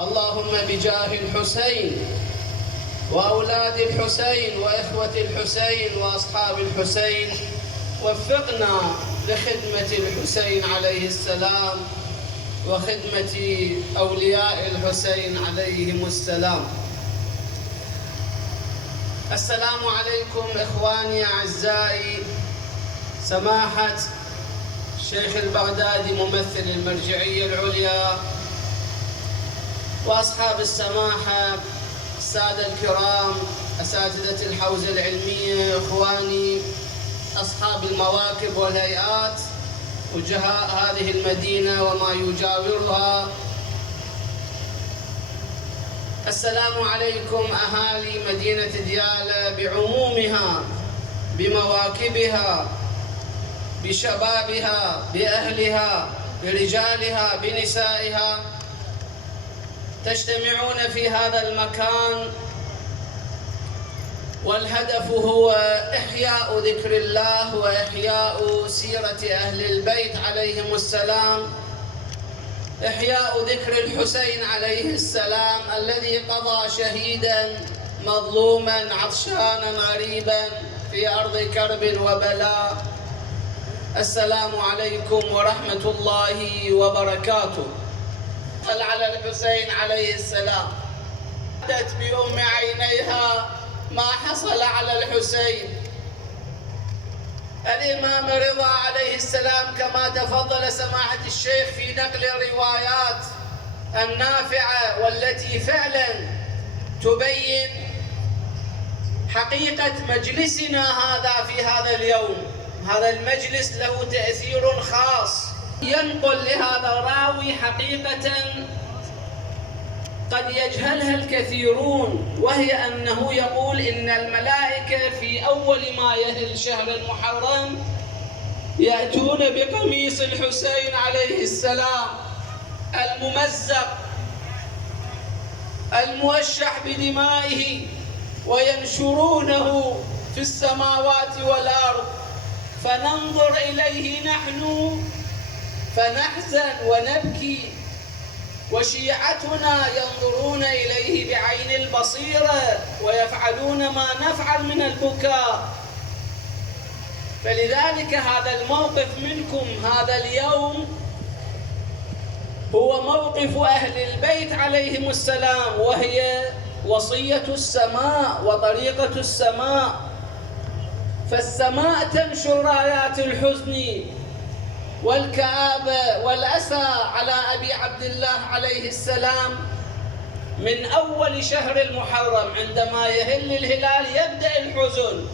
اللهم بجاه الحسين وأولاد الحسين وإخوة الحسين وأصحاب الحسين وفقنا لخدمة الحسين عليه السلام وخدمة أولياء الحسين عليهم السلام. السلام عليكم إخواني أعزائي، سماحة الشيخ البغدادي ممثل المرجعية العليا، وأصحاب السماحة السادة الكرام، أساتذة الحوزة العلمية، إخواني أصحاب المواكب والهيئات، وجهاء هذه المدينة وما يجاورها، السلام عليكم أهالي مدينة ديالى بعمومها، بمواكبها، بشبابها، بأهلها، برجالها، بنسائها. تجتمعون في هذا المكان والهدف هو إحياء ذكر الله وإحياء سيرة أهل البيت عليهم السلام، إحياء ذكر الحسين عليه السلام الذي قضى شهيدا مظلوما عطشانا غريبا في أرض كرب وبلاء. السلام عليكم ورحمة الله وبركاته. على الحسين عليه السلام أتت بأم عينيها ما حصل على الحسين. الإمام رضا عليه السلام كما تفضل سماحة الشيخ في نقل الروايات النافعة والتي فعلا تبين حقيقة مجلسنا هذا في هذا اليوم. هذا المجلس له تأثير خاص، ينقل لهذا الراوي حقيقة قد يجهلها الكثيرون، وهي أنه يقول إن الملائكة في أول ما يهل شهر المحرم يأتون بقميص الحسين عليه السلام الممزق الموشح بدمائه وينشرونه في السماوات والأرض، فننظر إليه نحن فنحزن ونبكي، وشيعتنا ينظرون إليه بعين البصيرة ويفعلون ما نفعل من البكاء. فلذلك هذا الموقف منكم هذا اليوم هو موقف أهل البيت عليهم السلام، وهي وصية السماء وطريقة السماء. فالسماء تنشر رايات الحزن والكآبة والأسى على أبي عبد الله عليه السلام من أول شهر المحرم. عندما يهل الهلال يبدأ الحزن،